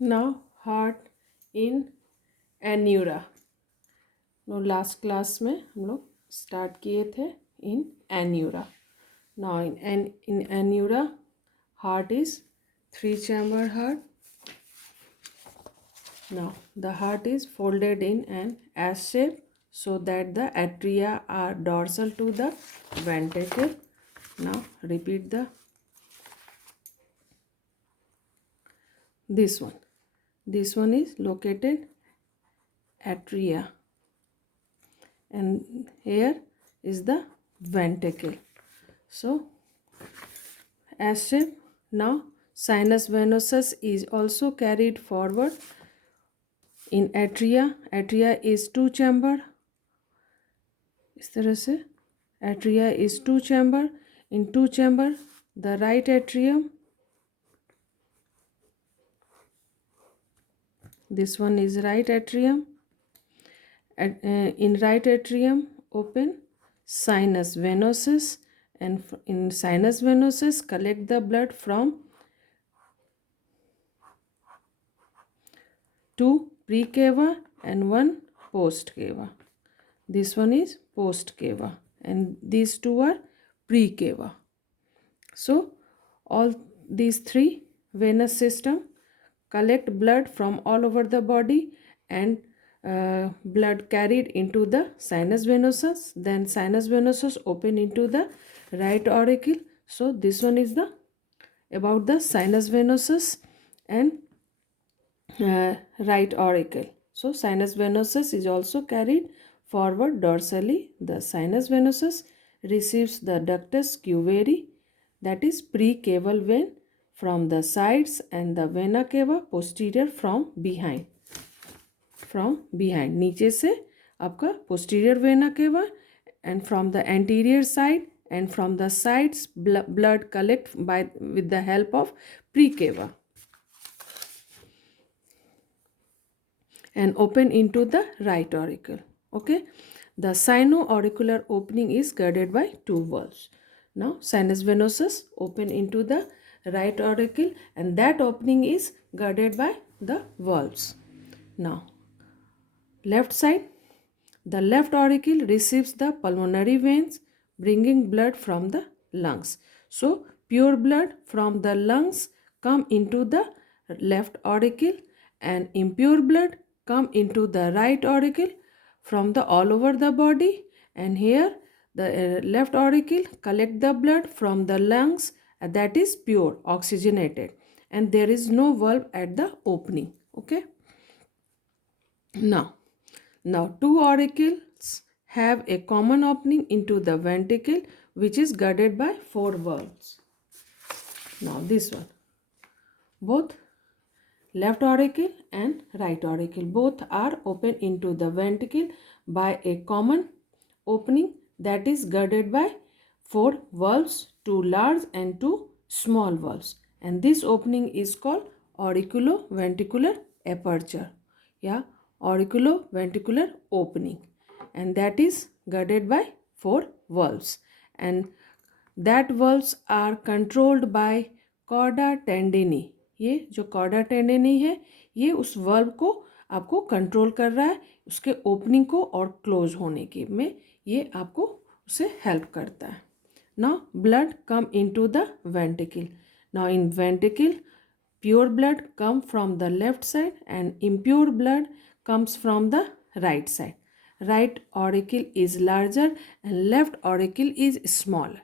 Now heart in anura. No last class में हम लोग स्टार्ट किए थे in anura. Now in anura heart is three chamber heart. Now the heart is folded in an S shape so that the atria are dorsal to the ventricle. Now repeat this one. This one is located atria and here is the ventricle. So S shape. Now sinus venosus is also carried forward in atria. Atria is two chamber. इस तरह से atria is two chamber. In two chamber the right atrium, this one is right atrium. In right atrium open sinus venosus, and in sinus venosus collect the blood from two precava and one post cava. This one is post cava and these two are precava. So all these three venous system collect blood from all over the body, and blood carried into the sinus venosus, then sinus venosus open into the right auricle. So this one is the about the sinus venosus and right auricle. So sinus venosus is also carried forward dorsally. The sinus venosus receives the ductus cuveri, that is precaval vein, from the sides, and the vena cava posterior from behind. From behind, नीचे से आपका posterior vena cava, and from the anterior side and from the sides blood collect by with the help of precava and open into the right auricle. Okay, the sino-auricular opening is guarded by two valves. Now sinus venosus open into the right auricle and that opening is guarded by the valves. Now left side, the left auricle receives the pulmonary veins bringing blood from the lungs. So pure blood from the lungs come into the left auricle and impure blood come into the right auricle from the all over the body, and here the left auricle collect the blood from the lungs, that is pure oxygenated, and there is no valve at the opening. Okay, now two auricles have a common opening into the ventricle which is guarded by four valves. Now this one, both left auricle and right auricle both are open into the ventricle by a common opening that is guarded by four valves, two large and two small valves, and this opening is called auriculoventricular aperture, yeah, auriculoventricular opening, and that is guarded by four valves, and that valves are controlled by cauda tendini. ये जो chorda टेंडिनी है ये उस verb को आपको control कर रहा है, उसके ओपनिंग को और क्लोज होने की में ये आपको उसे हेल्प करता है. Now blood come into the ventricle. Now in ventricle pure blood come from the left side and impure blood comes from the right side. Right auricle is larger and left auricle is smaller.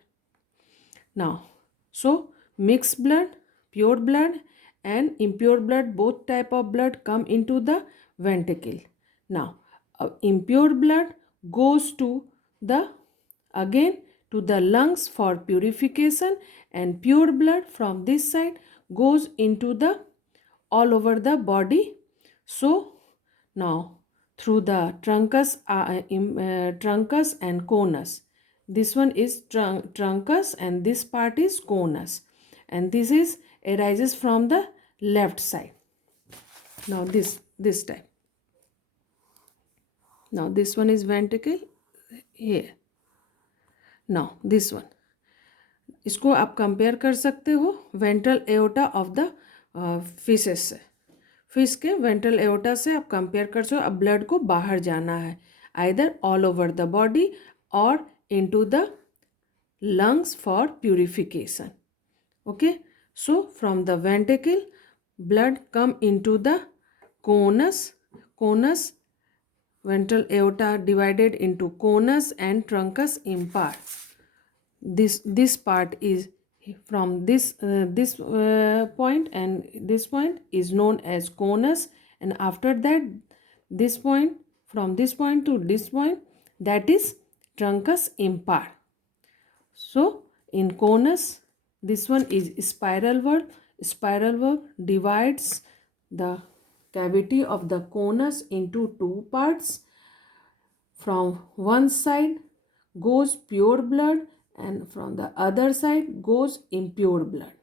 Now so mixed blood, pure blood and impure blood, both type of blood come into the ventricle. Now impure blood goes to the again to the lungs for purification, and pure blood from this side goes into the all over the body. So now through the truncus and conus, this one is truncus and this part is conus, and this is arises from the left side. Now this type, now this one is ventricle here. Now this one, इसको आप compare कर सकते हो ventral aorta of the fishes से. फिर इसके ventral aorta से आप कंपेयर कर सकते हो। अब ब्लड को बाहर जाना है, either all over the body और into the lungs for purification. Okay, so from the ventricle blood come into the conus ventral aorta divided into conus and truncus impart. This part is from this point, and this point is known as conus, and after that this point, from this point to this point, that is truncus impart. So in conus, this one is spiral valve. Spiral valve divides the cavity of the conus into two parts. From one side goes pure blood, and from the other side goes impure blood.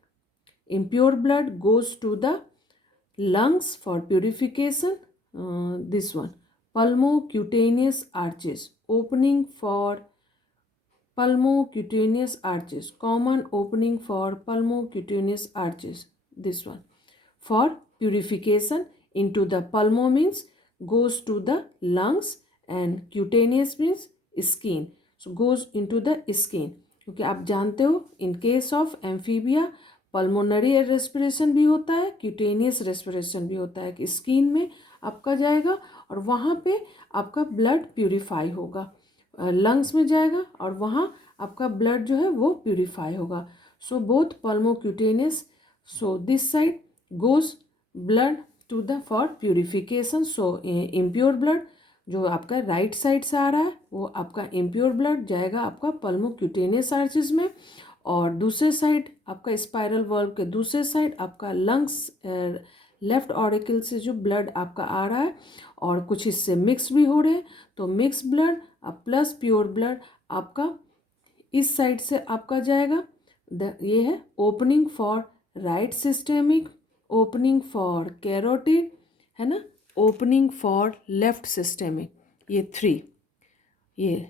Impure blood goes to the lungs for purification. This one, pulmocutaneous arches, opening for pulmocutaneous arches, common opening for pulmocutaneous arches, this one, for purification into the pulmo means goes to the lungs, and cutaneous means skin, so goes into the skin. क्योंकि आप जानते हो इन case of amphibia pulmonary respiration भी होता है, cutaneous respiration भी होता है, कि स्किन में आपका जाएगा और वहाँ पे आपका ब्लड प्यूरिफाई होगा, लंग्स में जाएगा और वहाँ आपका ब्लड जो है वो प्यूरिफाई होगा. So both pulmocutaneous, so this side goes blood to the for purification. So impure blood जो आपका राइट साइड से आ रहा है वो आपका इम्प्योर ब्लड जाएगा आपका पल्मोक्यूटेनियस आर्चेस में, और दूसरे साइड आपका स्पाइरल वाल्व के दूसरे साइड आपका लंग्स लेफ्ट ऑरिकल से जो ब्लड आपका आ रहा है और कुछ इससे मिक्स भी हो रहे हैं, तो mix blood plus pure blood आपका इस साइड से आपका जाएगा. ये है opening for right systemic, opening for carotid, है ना, ओपनिंग फॉर लेफ्ट सिस्टेमिक. ये थ्री, ये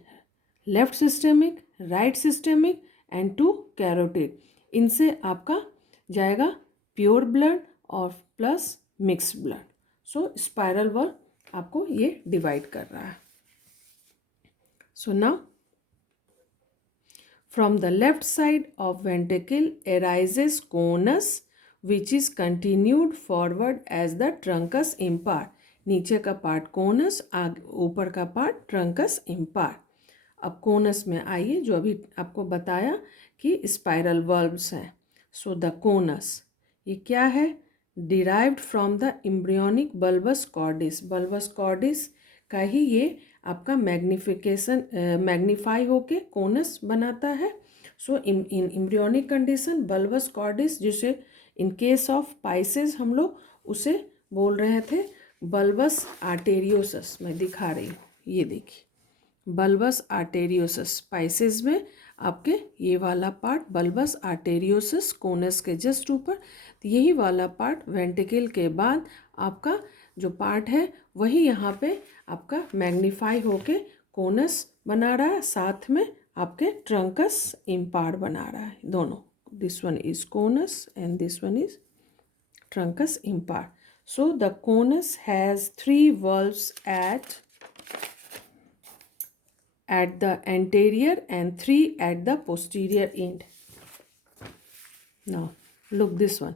left systemic, right systemic and two carotid, इनसे आपका जाएगा प्योर ब्लड और plus mix blood. So spiral valve आपको ये डिवाइड कर रहा है. So now from the left side of ventricle arises conus which is continued forward as the truncus impart. नीचे का पार्ट कोनस, ऊपर का पार्ट ट्रंकस इम्पार्ट. अब कोनस में आइए, जो अभी आपको बताया कि स्पाइरल वर्ब्स हैं. सो द कोनस ये क्या है? Derived from the embryonic bulbus cordis. Bulbus cordis का ही ये आपका मैग्नीफाई होके कोनस बनाता है. So in embryonic condition bulbus cordis, जिसे इन केस ऑफ पाइसेस हम लोग उसे बोल रहे थे बल्बस आर्टेरियोसस. मैं दिखा रही हूँ, ये देखिए बल्बस आर्टेरियोसस. पाइसेस में आपके ये वाला पार्ट बल्बस आर्टेरियोसस कोनस के जस्ट ऊपर, तो यही वाला पार्ट वेंट्रिकल के बाद आपका जो पार्ट है वही यहाँ पे आपका मैग्नीफाई होके कोनस बना रहा है, साथ में आपके ट्रंकस इम्पार्ट बना रहा है. दोनों, this one is conus and this one is trunks impart. So the conus has 3 valves at the anterior and 3 at the posterior end. Now look this one,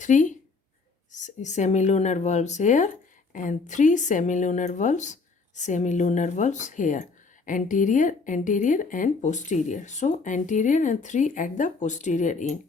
3 semilunar valves here and 3 semilunar valves here, anterior and posterior. So anterior and 3 at the posterior end.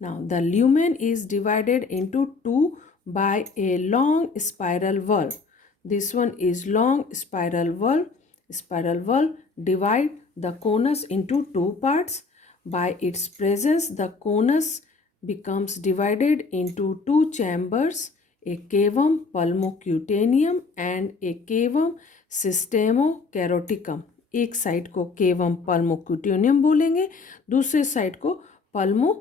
Now the lumen is divided into 2 by a long spiral valve. This one is long spiral valve. Spiral valve divide the conus into 2 parts. By its presence, the conus becomes divided into 2 chambers, a cavum pulmocutaneum and a cavum systemacaroticum. एक side को केवम पल्मोक्यूटेनियम बोलेंगे, दूसरे side को pulmo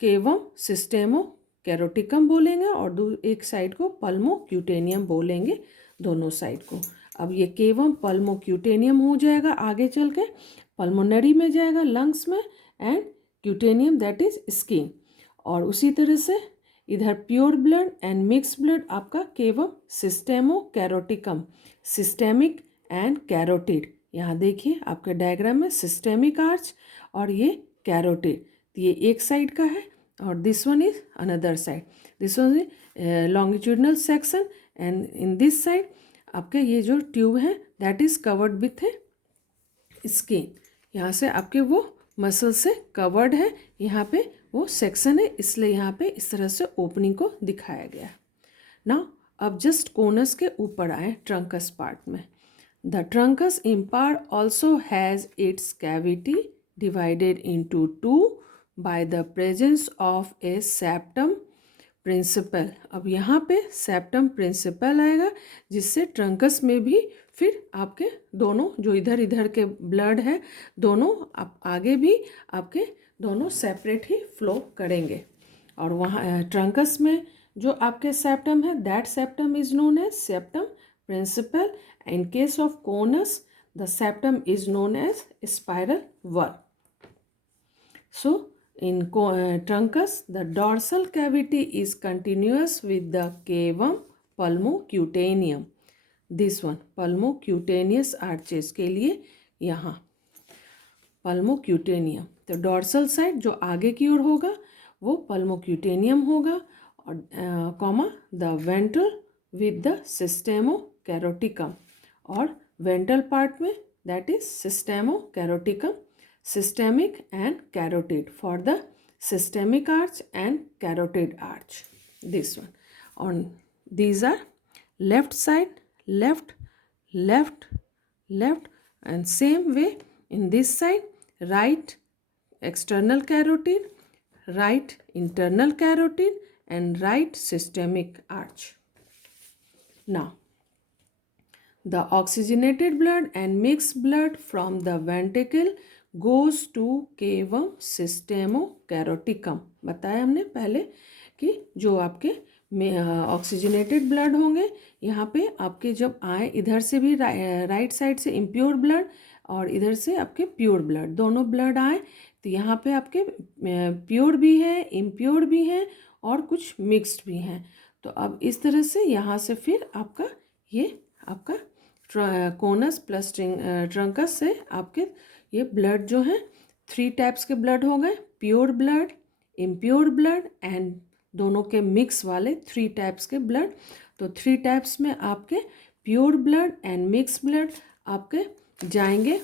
केवम सिस्टेमो कैरोटिकम बोलेंगे, और एक side को पल्मोक्यूटेनियम बोलेंगे, दोनों साइड को. अब ये केवम पल्मोक्यूटेनियम हो जाएगा, आगे चल के पल्मोनरी में जाएगा, लंग्स में, एंड क्यूटेनियम दैट इज स्किन. और उसी तरह से इधर pure blood and mix blood आपका केवम सिस्टेमो कैरोटिकम, सिस्टेमिक एंड कैरोटिड। यहाँ देखिए आपके डायग्राम में सिस्टेमिक आर्च और ये कैरोटिड, ये एक साइड का है और this one is another side, this one is longitudinal section and in this side आपके ये जो ट्यूब है that is covered with skin, यहाँ से आपके वो मसल से कवर्ड है, यहाँ पे वो सेक्शन है, इसलिए यहाँ पे इस तरह से ओपनिंग को दिखाया गया है ना। अब जस्ट कोनस के ऊपर आए ट्रंकस पार्ट में। The truncus impart also has its cavity divided into two by the presence of a septum principal. अब यहाँ पे सेप्टम प्रिंसिपल आएगा जिससे ट्रंकस में भी फिर आपके दोनों जो इधर इधर के ब्लड है दोनों आप आगे भी आपके दोनों सेपरेट ही फ्लो करेंगे। और वहाँ ट्रंकस में जो आपके सेप्टम है that septum is known as septum principal. In case of conus the septum is known as spiral worm. So in truncus the dorsal cavity is continuous with the cavum pulmocutaneum. This one pulmocutaneous arches के लिए यहाँ pulmocutaneum, तो dorsal side जो आगे की ओर होगा वो pulmocutaneum होगा और comma the ventral with the systemocaroticum, और वेंट्रल पार्ट में that is systemocaroticum, systemic and carotid for the systemic arch and carotid arch. This one on these are left side, left, left, left, and same way in this side right external carotid, right internal carotid and right systemic arch. Now the oxygenated blood and mixed blood from the ventricle goes to cavum systemocैरोटिकम। बताया हमने पहले कि जो आपके oxygenated blood होंगे यहाँ पे आपके जब आए इधर से भी राइट साइड से इम्प्योर ब्लड और इधर से आपके प्योर ब्लड, दोनों ब्लड आए तो यहाँ पे आपके प्योर भी है, इम्प्योर भी हैं और कुछ मिक्स्ड भी हैं। तो अब इस तरह से यहाँ से फिर आपका ये आपका कोनस प्लस ट्रंकस से आपके ये ब्लड जो है 3 टाइप्स के ब्लड हो गए, pure blood, impure blood and दोनों के मिक्स वाले 3 टाइप्स के ब्लड। तो 3 टाइप्स में आपके pure blood and mix blood आपके जाएंगे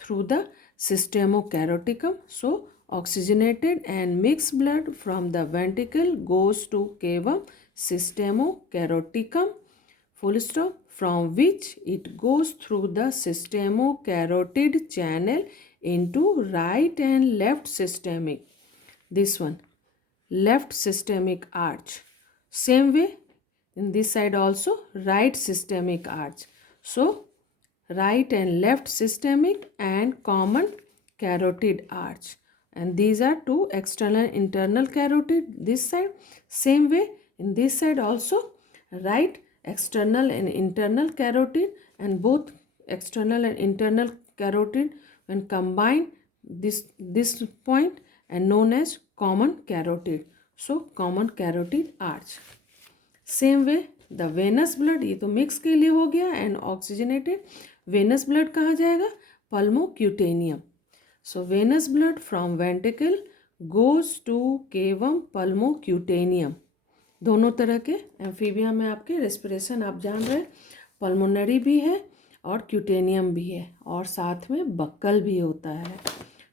through the systemocaroticum. So oxygenated and mix blood from the ventricle goes to cavum systemocaroticum full stop, from which it goes through the systemocarotid channel into right and left systemic, this one left systemic arch. Same way in this side also right systemic arch. So right and left systemic and common carotid arch, and these are 2 external and internal carotid this side. Same way in this side also right external and internal carotid, and both external and internal carotid when combined this point and known as common carotid. So common carotid arch. Same way the venous blood, ये तो mix के लिए हो गया, and oxygenated Venus blood कहाँ जाएगा, pulmocutaneum. So venous blood from ventricle goes to cavum pulmocutaneum. दोनों तरह के एम्फीबिया में आपके रेस्पिरेशन आप जान रहे हैं, पल्मोनरी भी है और क्यूटेनियम भी है, और साथ में बक्कल भी होता है,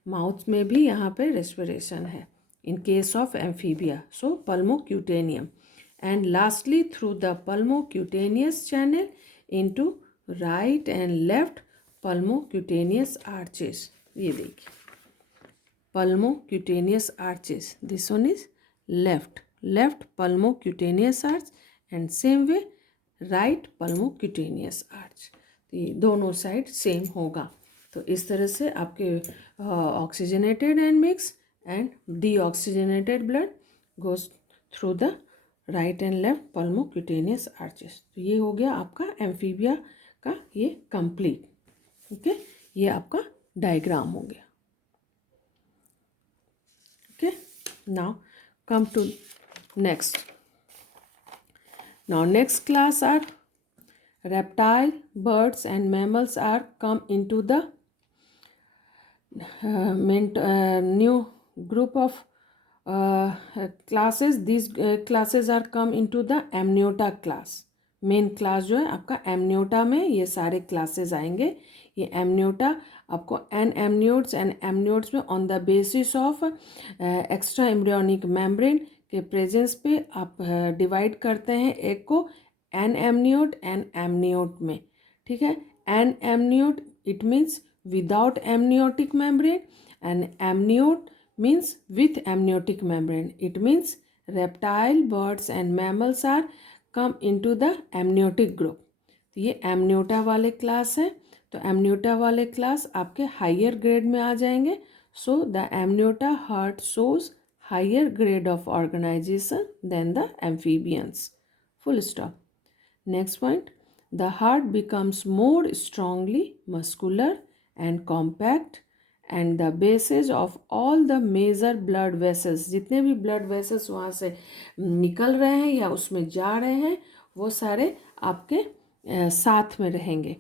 माउथ में भी यहाँ पे रेस्पिरेशन है in case of amphibia. So pulmocutaneum, and lastly through the pulmocutaneous channel into right and left pulmocutaneous arches. ये देखिए pulmocutaneous arches, this one is left pulmocutaneous arch and same way right pulmocutaneous arch. तो ये दोनों side same होगा. तो इस तरह से आपके oxygenated and mix and deoxygenated blood goes through the right and left pulmocutaneous arches. तो ये हो गया आपका एम्फीबिया का ये कंप्लीट. ओके, ये आपका डायग्राम हो गया. Okay, now come to Next. Now next class are reptile, birds and mammals are come into the new group of classes. These classes are come into the amniota class. Main class जो है आपका Amniota में ये सारे classes आएंगे. ये Amniota आपको N amniotes and amniotes में on the basis of extra embryonic membrane के प्रेजेंस पे आप डिवाइड करते हैं एक को एन एमनियोट एंड एमनियोट में. ठीक है. An amniote it means without amniotic membrane and amniote means with amniotic membrane. It means reptile, birds and mammals are come into the amniotic group. तो ये amniota वाले क्लास है. तो amniota वाले class आपके हायर ग्रेड में आ जाएंगे. So the amniota heart shows higher grade of organization than the amphibians. Full stop. Next point. The heart becomes more strongly muscular and compact and the bases of all the major blood vessels. जितने भी blood vessels वहाँ से निकल रहे हैं या उसमें जा रहे हैं वो सारे आपके साथ में रहेंगे.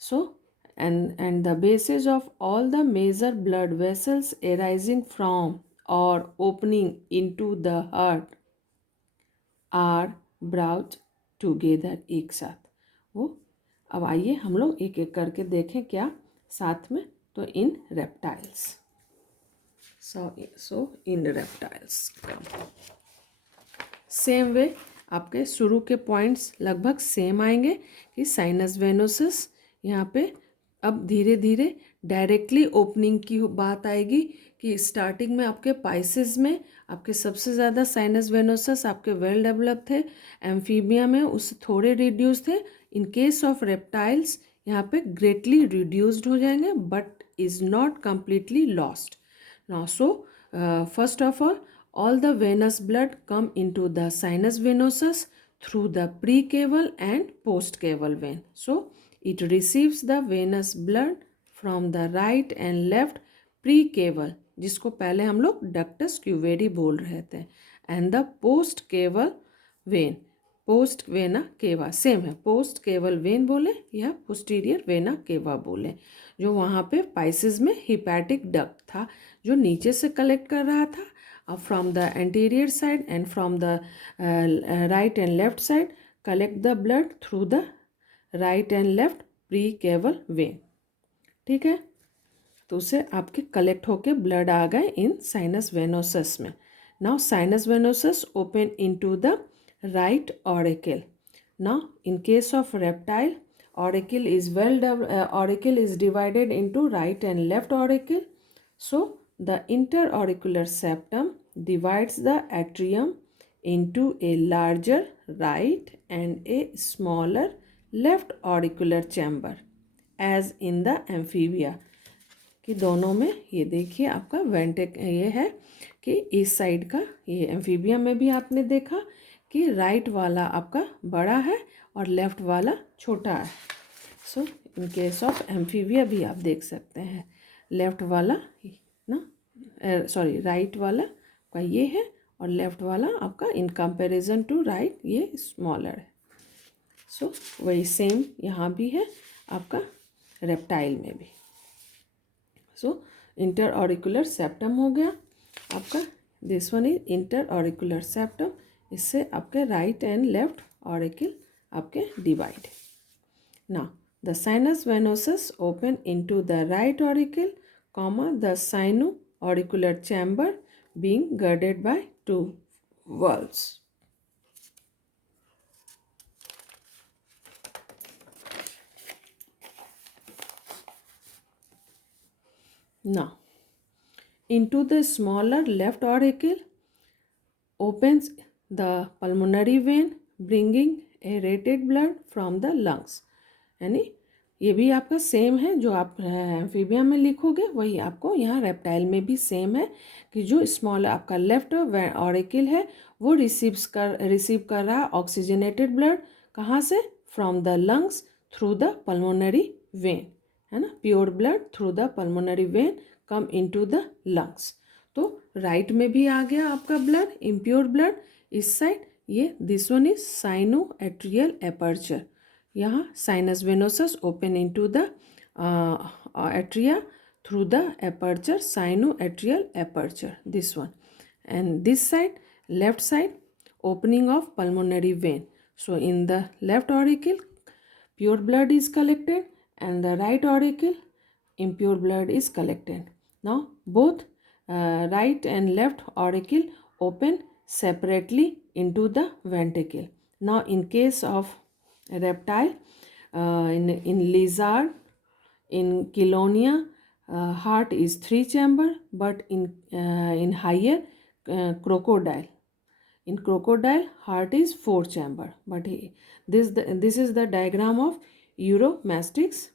So and the bases of all the major blood vessels arising from or opening into the heart are brought together. एक साथ वो. अब आइए हम लोग एक एक करके देखें क्या साथ में. तो in reptiles. So in reptiles same way आपके शुरू के पॉइंट्स लगभग सेम आएंगे कि साइनस वेनोसस. यहाँ पे अब धीरे धीरे डायरेक्टली ओपनिंग की बात आएगी कि स्टार्टिंग में आपके पाइसेस में आपके सबसे ज़्यादा साइनस वेनोसस आपके वेल डेवलप थे. एम्फीबिया में उससे थोड़े रिड्यूस थे. इन केस ऑफ रेप्टाइल्स यहाँ पे ग्रेटली रिड्यूस्ड हो जाएंगे but is not completely lost. Now so first of all the venous blood come into the sinus venosus through the precaval and postcaval vein. So it receives the venous blood from the right and left precaval जिसको पहले हम लोग ductus क्यूवेरी बोल रहे थे and the postcaval vein. Post vena cava same है. Post केवल when बोले या पोस्टीरियर वेना केवा बोले. जो वहाँ पे पाइसेस में हिपैटिक डक्ट था जो नीचे से कलेक्ट कर रहा था. From the anterior side and from the right and left side collect the blood through the right and left precaval vein. ठीक है. तो उसे आपके कलेक्ट होके ब्लड आ गए इन साइनस वेनोसस में. Now sinus venosus open into the right auricle. Now in case of reptile auricle is divided into right and left auricle. So the interauricular septum divides the atrium into a larger right and a smaller left auricular chamber as in the amphibia. कि दोनों में ये देखिए आपका वेंटिक ये है कि इस साइड का ये एम्फीबिया में भी आपने देखा कि राइट वाला आपका बड़ा है और लेफ्ट वाला छोटा है. So in case of amphibia भी आप देख सकते हैं लेफ्ट वाला ना सॉरी राइट वाला का ये है और लेफ्ट वाला आपका इन कंपैरिजन टू राइट ये स्मॉलर है. सो वही सेम यहाँ भी है आपका रेप्टाइल में भी. सो इंटर ऑरिकुलर सेप्टम हो गया आपका. This one is inter auricular septum. इससे आपके राइट एंड लेफ्ट ऑरिकल आपके divide. Now the sinus venosus open into the right auricle comma the sino auricular chamber being girded by 2 valves. Now into the smaller left auricle opens the pulmonary vein bringing aerated blood from the lungs. यानी ये भी आपका same है जो आप amphibia में लिखोगे वही आपको यहाँ रेप्टाइल में भी सेम है कि जो स्मॉल आपका लेफ्ट ऑरिकल है वो रिसीव कर रहा है ऑक्सीजनेटेड ब्लड कहाँ से from the lungs through the pulmonary vein है ना. Pure blood through the pulmonary vein come into the lungs. तो राइट में भी आ गया आपका ब्लड इम्प्योर ब्लड इस साइड ये this one is sinoatrial aperture, यहाँ sinus venosus open into the atria through the aperture sinoatrial aperture, this one. And this side, left side, opening of pulmonary vein. So in the left auricle pure blood is collected and the right auricle impure blood is collected. Now both right and left auricle open separately into the ventricle. Now in case of reptile, in lizard, in chelonia, heart is 3 chamber, but in higher crocodile, in crocodile heart is 4 chamber. But this is the diagram of यूरोमैस्टिक्स.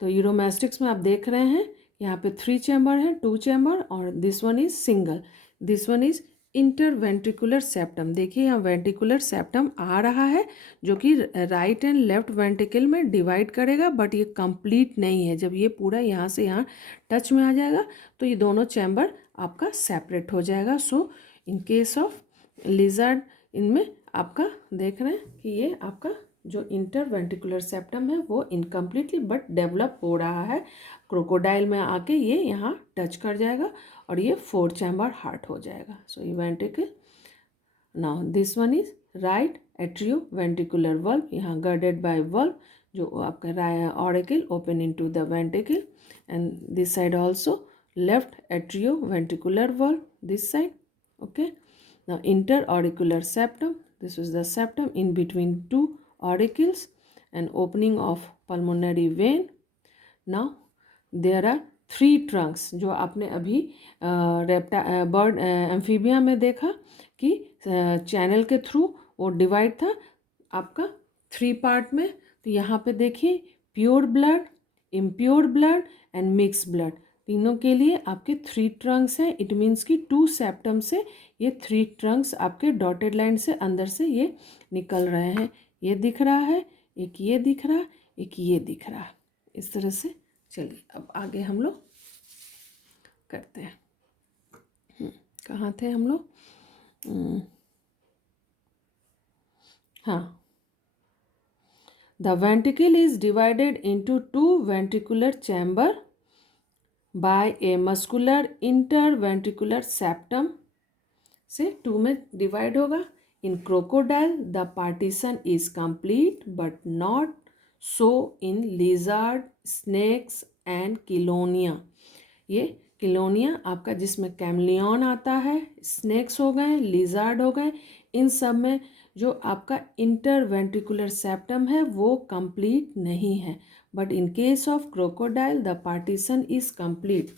तो यूरोमैस्टिक्स में आप देख रहे हैं यहाँ पे 3 chamber है, 2 chamber, और this one is single. This one is interventricular septum. देखिए यहाँ वेंट्रिकुलर सेप्टम आ रहा है जो कि राइट एंड लेफ्ट वेंट्रिकल में डिवाइड करेगा, बट ये कंप्लीट नहीं है. जब ये पूरा यहाँ से यहाँ टच में आ जाएगा तो ये दोनों चैम्बर आपका सेपरेट हो जाएगा. सो इन केस ऑफ लिजर्ड, इनमें आपका देख रहे हैं कि ये आपका जो इंटरवेंट्रिकुलर सेप्टम है वो इनकम्प्लीटली बट डेवलप हो रहा है. क्रोकोडाइल में आके ये यहाँ टच कर जाएगा और ये 4 चैम्बर हार्ट हो जाएगा. सो ये ventricle. Now this one is right atrioventricular valve, यहाँ गर्डेड बाय वल्व, जो आपका auricle open into the ventricle. And this side also left atrioventricular valve, this side. Okay. Now interauricular septum, this is the septum in between two auricles and opening of pulmonary vein. Now there are 3 trunks जो आपने अभी bird amphibia में देखा कि channel के through वो divide था आपका 3 पार्ट में. तो यहाँ पे देखिए pure blood, impure blood and mix blood, तीनों के लिए आपके 3 ट्रंक्स हैं. इट मीन्स कि 2 सेप्टम से ये 3 ट्रंक्स आपके डॉटेड लाइन से अंदर से ये निकल रहे हैं. ये दिख रहा है, एक ये दिख रहा है, एक ये दिख रहा है. इस तरह से चलिए अब आगे हम लोग करते हैं. कहाँ थे हम लोग? हाँ. The ventricle is divided into 2 ventricular chamber by a muscular interventricular septum से 2 में डिवाइड होगा. In crocodile the partition is complete but not so in lizard, snakes and chelonia. ये किलोनिया आपका जिसमें कैमलियन आता है, स्नेक्स हो गए, लिजार्ड हो गए, इन सब में जो आपका इंटरवेंट्रिकुलर सेप्टम है वो कंप्लीट नहीं है. But in case of crocodile the partition is complete.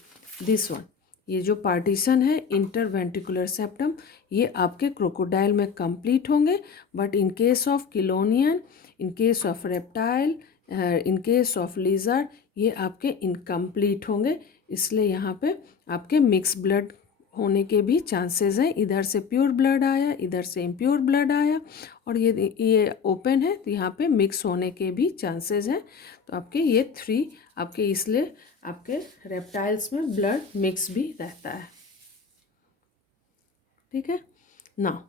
This one, ये जो पार्टीशन है इंटरवेंट्रिकुलर सेप्टम, ये आपके क्रोकोडाइल में कंप्लीट होंगे. But in case of chelonian, in case of reptile, in case of lizard, ये आपके इनकम्प्लीट होंगे. इसलिए यहाँ पे आपके मिक्स ब्लड होने के भी चांसेस हैं. इधर से प्योर ब्लड आया, इधर से इम्प्योर ब्लड आया, और ये ओपन है तो यहाँ पे मिक्स होने के भी चांसेस हैं. तो आपके ये 3 आपके, इसलिए आपके रेप्टाइल्स में ब्लड मिक्स भी रहता है. ठीक है. Now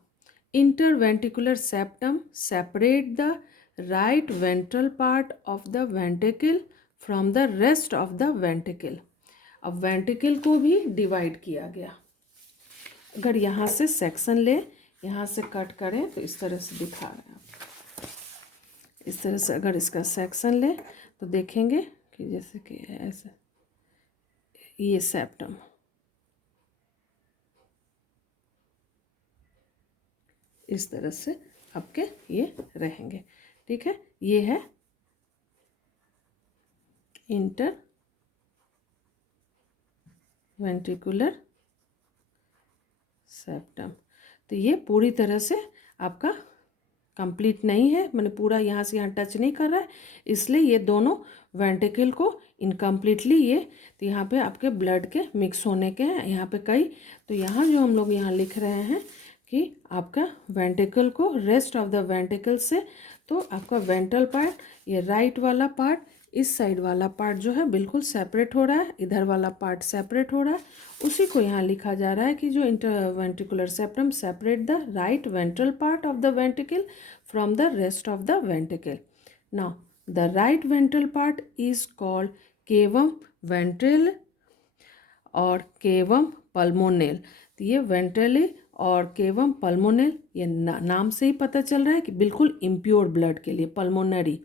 interventricular septum separate the right ventral part of the ventricle from the rest of the ventricle. अब वेंट्रिकल को भी डिवाइड किया गया. अगर यहाँ से सेक्शन ले, यहाँ से कट करें तो इस तरह से दिखा रहे हैं आप. इस तरह से अगर इसका सेक्शन ले तो देखेंगे कि जैसे कि ऐसे ये सेप्टम, इस तरह से आपके ये रहेंगे. ठीक है. ये है इंटर वेंट्रिकुलर सेप्टम. तो ये पूरी तरह से आपका कंप्लीट नहीं है, मैंने पूरा यहाँ से यहाँ टच नहीं कर रहा है, इसलिए ये दोनों वेंट्रिकल को इनकम्प्लीटली ये, तो यहाँ पे आपके ब्लड के मिक्स होने के हैं यहाँ पे कई. तो यहाँ जो हम लोग यहाँ लिख रहे हैं कि आपका वेंट्रिकल को रेस्ट ऑफ द वेंट्रिकल से, तो आपका वेंट्रल पार्ट, ये राइट वाला पार्ट इस साइड वाला पार्ट जो है बिल्कुल सेपरेट हो रहा है, इधर वाला पार्ट सेपरेट हो रहा है। उसी को यहाँ लिखा जा रहा है कि जो interventricular septum separate the right ventral part of the ventricle from the rest of the ventricle. Now the right ventral part is called cavum ventral और केवम पल्मोनेल। तो ये वेंट्रली और केवम पल्मोनेल, ये नाम से ही पता चल रहा है कि बिल्कुल इम्प्योर ब्लड के लिए पल्मोनरी,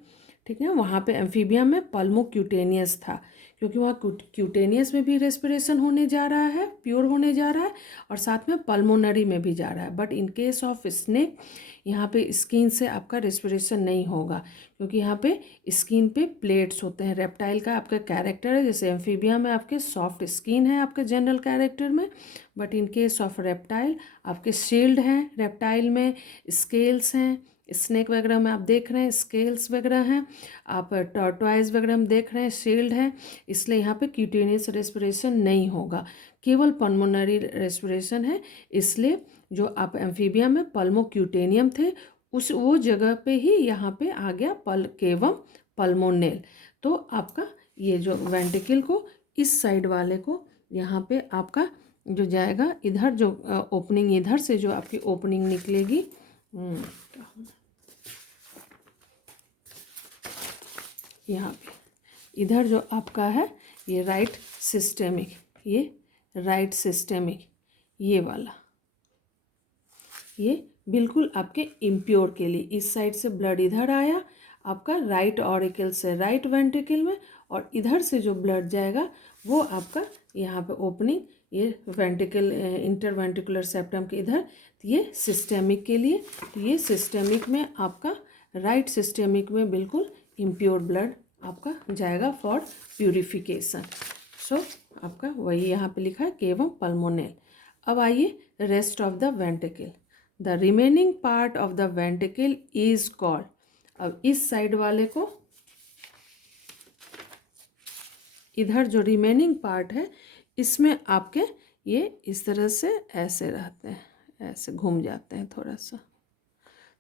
ठीक है। वहाँ पे एम्फीबिया में पल्मोक्यूटेनियस था, क्योंकि वहाँ क्यूटेनियस में भी रेस्पिरेशन होने जा रहा है, प्योर होने जा रहा है, और साथ में पल्मोनरी में भी जा रहा है। But in case of snake यहाँ पे स्किन से आपका रेस्पिरेशन नहीं होगा, क्योंकि यहाँ पे स्किन पे प्लेट्स होते हैं। रेप्टाइल का आपका कैरेक्टर है, जैसे एम्फीबिया में आपके सॉफ्ट स्किन है आपके जनरल कैरेक्टर में, but in case of reptile आपके शील्ड हैं, रेप्टाइल में स्केल्स हैं, स्नेक वगैरह में आप देख रहे हैं स्केल्स वगैरह हैं, आप टॉर्टोइज वगैरह में देख रहे हैं शील्ड है, इसलिए यहाँ पे क्यूटेनियस रेस्पिरेशन नहीं होगा, केवल पल्मोनरी रेस्पिरेशन है। इसलिए जो आप एम्फीबिया में पल्मोक्यूटेनियम थे उस वो जगह पे ही यहाँ पे आ गया केवम पल्मोनेल। तो आपका ये जो वेंट्रिकल को इस साइड वाले को यहाँ पे आपका जो जाएगा इधर, जो ओपनिंग इधर से जो आपकी ओपनिंग निकलेगी, यहाँ पे इधर जो आपका है ये राइट सिस्टेमिक, ये राइट सिस्टेमिक, ये वाला, ये बिल्कुल आपके इम्प्योर के लिए। इस साइड से ब्लड इधर आया आपका राइट ऑरिकल से राइट वेंट्रिकल में, और इधर से जो ब्लड जाएगा वो आपका यहाँ पे ओपनिंग, ये वेंट्रिकल इंटरवेंट्रिकुलर सेप्टम के इधर, तो ये सिस्टेमिक के लिए। तो ये सिस्टेमिक में आपका राइट सिस्टेमिक में बिल्कुल इम्प्योर ब्लड आपका जाएगा फॉर प्यूरिफिकेशन। सो आपका वही यहाँ पे लिखा है केवम पल्मोनेल। अब आइए rest of the ventricle. The remaining part of the ventricle is called, अब इस साइड वाले को, इधर जो रिमेनिंग पार्ट है इसमें आपके ये इस तरह से ऐसे रहते हैं, ऐसे घूम जाते हैं थोड़ा सा,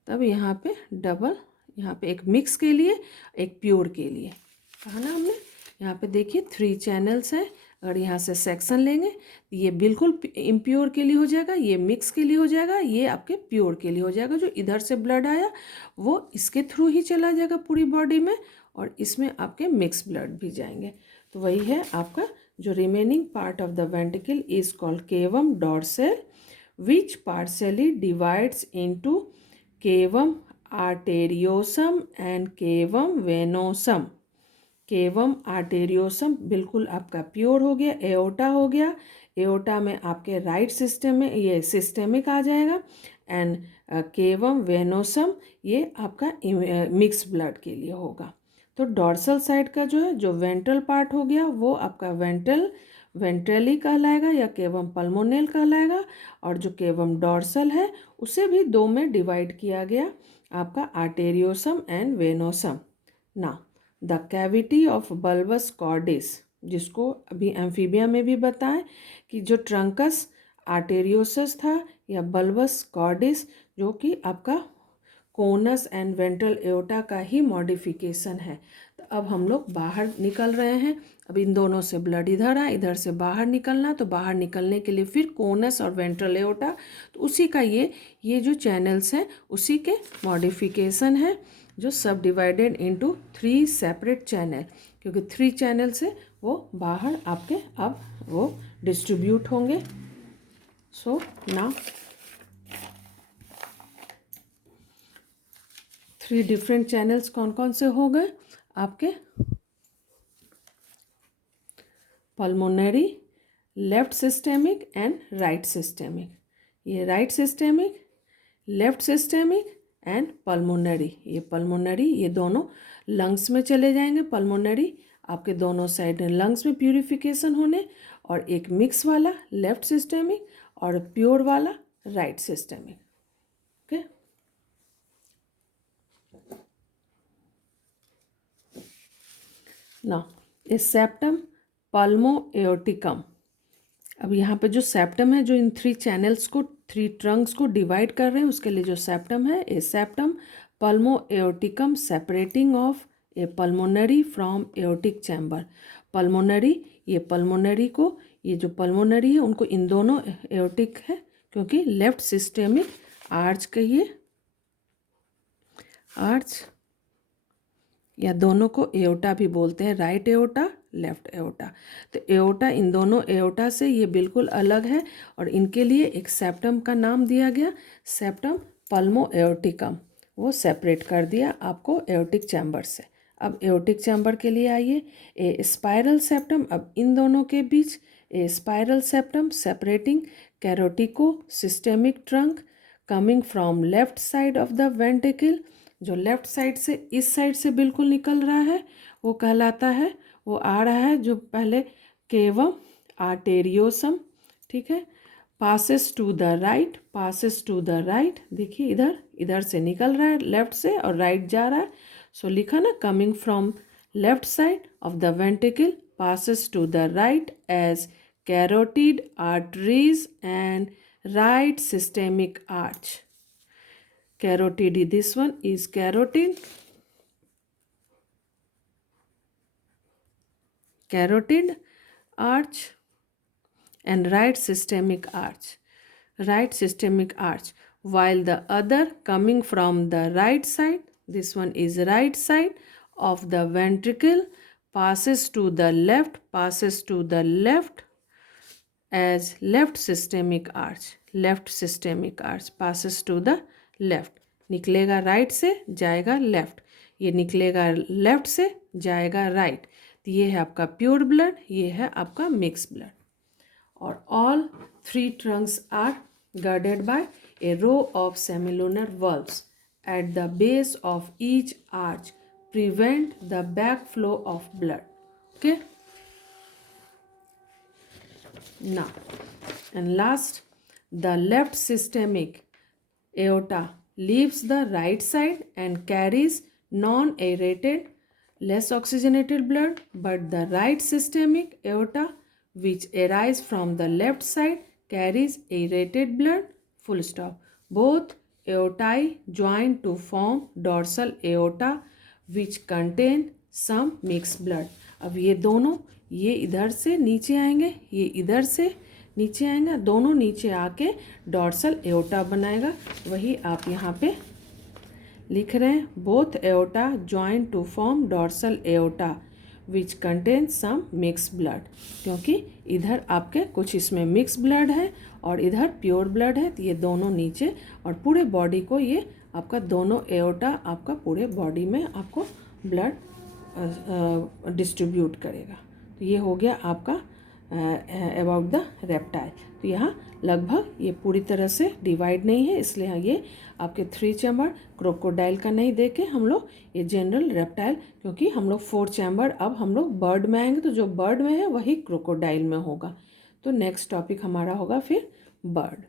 तब यहाँ पे डबल, यहाँ पे एक मिक्स के लिए एक प्योर के लिए कहा ना हमने। यहाँ पे देखिए 3 चैनल्स हैं, अगर यहाँ से सेक्शन लेंगे तो ये बिल्कुल इम्प्योर के लिए हो जाएगा, ये मिक्स के लिए हो जाएगा, ये आपके प्योर के लिए हो जाएगा। जो इधर से ब्लड आया वो इसके थ्रू ही चला जाएगा पूरी बॉडी में, और इसमें आपके मिक्स ब्लड भी जाएंगे। तो वही है आपका जो remaining part of the ventricle is called cavum dorsale, which partially divides into cavum arteriosum and cavum venosum. Cavum arteriosum बिल्कुल आपका प्योर हो गया, एओटा हो गया, एओटा में आपके राइट सिस्टम में ये सिस्टेमिक आ जाएगा, एंड केवम वेनोसम ये आपका मिक्स ब्लड के लिए होगा। तो डॉर्सल साइड का जो है जो वेंट्रल पार्ट हो गया वो आपका वेंट्रली कहलाएगा या केवम पल्मोनेल कहलाएगा, और जो केवम डॉर्सल है उसे भी 2 में डिवाइड किया गया, आपका आर्टेरियोसम एंड वेनोसम। ना the cavity of bulbus cordis, जिसको अभी एम्फीबिया में भी बताएं कि जो ट्रंकस आर्टेरियोसस था या बल्बस कॉर्डिस, जो कि आपका कोनस एंड वेंट्रल एओटा का ही मॉडिफिकेशन है। तो अब हम लोग बाहर निकल रहे हैं, अब इन दोनों से ब्लड इधर आ, इधर से बाहर निकलना, तो बाहर निकलने के लिए फिर कोनस और वेंट्रल एओटा, तो उसी का ये जो चैनल्स हैं उसी के मॉडिफिकेशन है, जो सब डिवाइडेड इनटू 3 सेपरेट चैनल, क्योंकि 3 चैनल से वो बाहर आपके अब वो डिस्ट्रीब्यूट होंगे। सो नाउ 3 डिफरेंट चैनल्स कौन कौन से हो गए आपके, pulmonary, left systemic and right systemic. ये right systemic, left systemic and pulmonary, ये पल्मोनरी ये दोनों लंग्स में चले जाएंगे। पल्मोनरी आपके दोनों साइड लंग्स में प्यूरिफिकेशन होने, और एक मिक्स वाला लेफ्ट सिस्टेमिक और प्योर वाला राइट सिस्टेमिक। ओके, ना ए सेप्टम पल्मो एओटिकम। अब यहाँ पे जो सेप्टम है जो इन 3 चैनल्स को 3 ट्रंक्स को डिवाइड कर रहे हैं, उसके लिए जो सेप्टम है a septum pulmo aorticum separating of a pulmonary from aortic chamber. Pulmonary, ये पल्मोनरी को, ये जो पल्मोनरी है उनको इन दोनों एओर्टिक है क्योंकि लेफ्ट सिस्टेमिक आर्च कहिए, आर्च या दोनों को एओर्टा भी बोलते हैं, राइट एओर्टा लेफ्ट एओर्टा। तो एओर्टा, इन दोनों एओर्टा से ये बिल्कुल अलग है और इनके लिए एक सेप्टम का नाम दिया गया, सेप्टम पल्मो एओर्टिकम, वो सेपरेट कर दिया आपको एओर्टिक चैम्बर से। अब एओर्टिक चैम्बर के लिए आइए, ए स्पाइरल सेप्टम, अब इन दोनों के बीच a spiral septum separating carotico systemic trunk coming from left side of the ventricle, जो लेफ्ट साइड से इस साइड से बिल्कुल निकल रहा है वो कहलाता है, वो आ रहा है जो पहले केवम आर्टेरियोसम, ठीक है, passes to the right, passes to the right, देखिए इधर इधर से निकल रहा है लेफ्ट से और राइट जा रहा है, सो लिखा ना coming from left side of the ventricle passes to the right as carotid arteries and right systemic arch. Carotid, this one is carotid, carotid arch and right systemic arch, right systemic arch, while the other coming from the right side, this one is right side of the ventricle, passes to the left, passes to the left as left systemic arch, left systemic arch passes to the left, निकलेगा right से जाएगा left, ये निकलेगा left से जाएगा right, तो ये है आपका प्योर ब्लड, ये है आपका मिक्स ब्लड। और all three trunks are guarded by a row of semilunar valves at the base of each arch prevent the back flow of blood. Okay, now and last, the left systemic aorta leaves the right side and carries non-aerated less oxygenated blood, but the right systemic aorta which arise from the left side carries aerated blood, full stop. Both aortae join to form dorsal aorta which contain some mixed blood. अब ये दोनों, ये इधर से नीचे आएंगे, ये इधर से नीचे आएंगे, दोनों नीचे आके डॉर्सल एओर्टा बनाएगा, वही आप यहाँ पे लिख रहे हैं, both aorta join to form dorsal aorta which contain some mix blood, क्योंकि इधर आपके कुछ इसमें मिक्स ब्लड है और इधर प्योर ब्लड है, तो ये दोनों नीचे और पूरे बॉडी को, ये आपका दोनों एओर्टा आपका पूरे बॉडी में आपको ब्लड डिस्ट्रीब्यूट करेगा। तो ये हो गया आपका अबाउट द रेप्टाइल। तो यहाँ लगभग ये पूरी तरह से डिवाइड नहीं है, इसलिए ये आपके 3 चैम्बर क्रोकोडाइल का नहीं देके हम लोग ये जनरल रेप्टाइल, क्योंकि हम लोग 4 चैम्बर अब हम लोग बर्ड में आएंगे, तो जो बर्ड में है वही क्रोकोडाइल में होगा। तो नेक्स्ट टॉपिक हमारा होगा फिर बर्ड।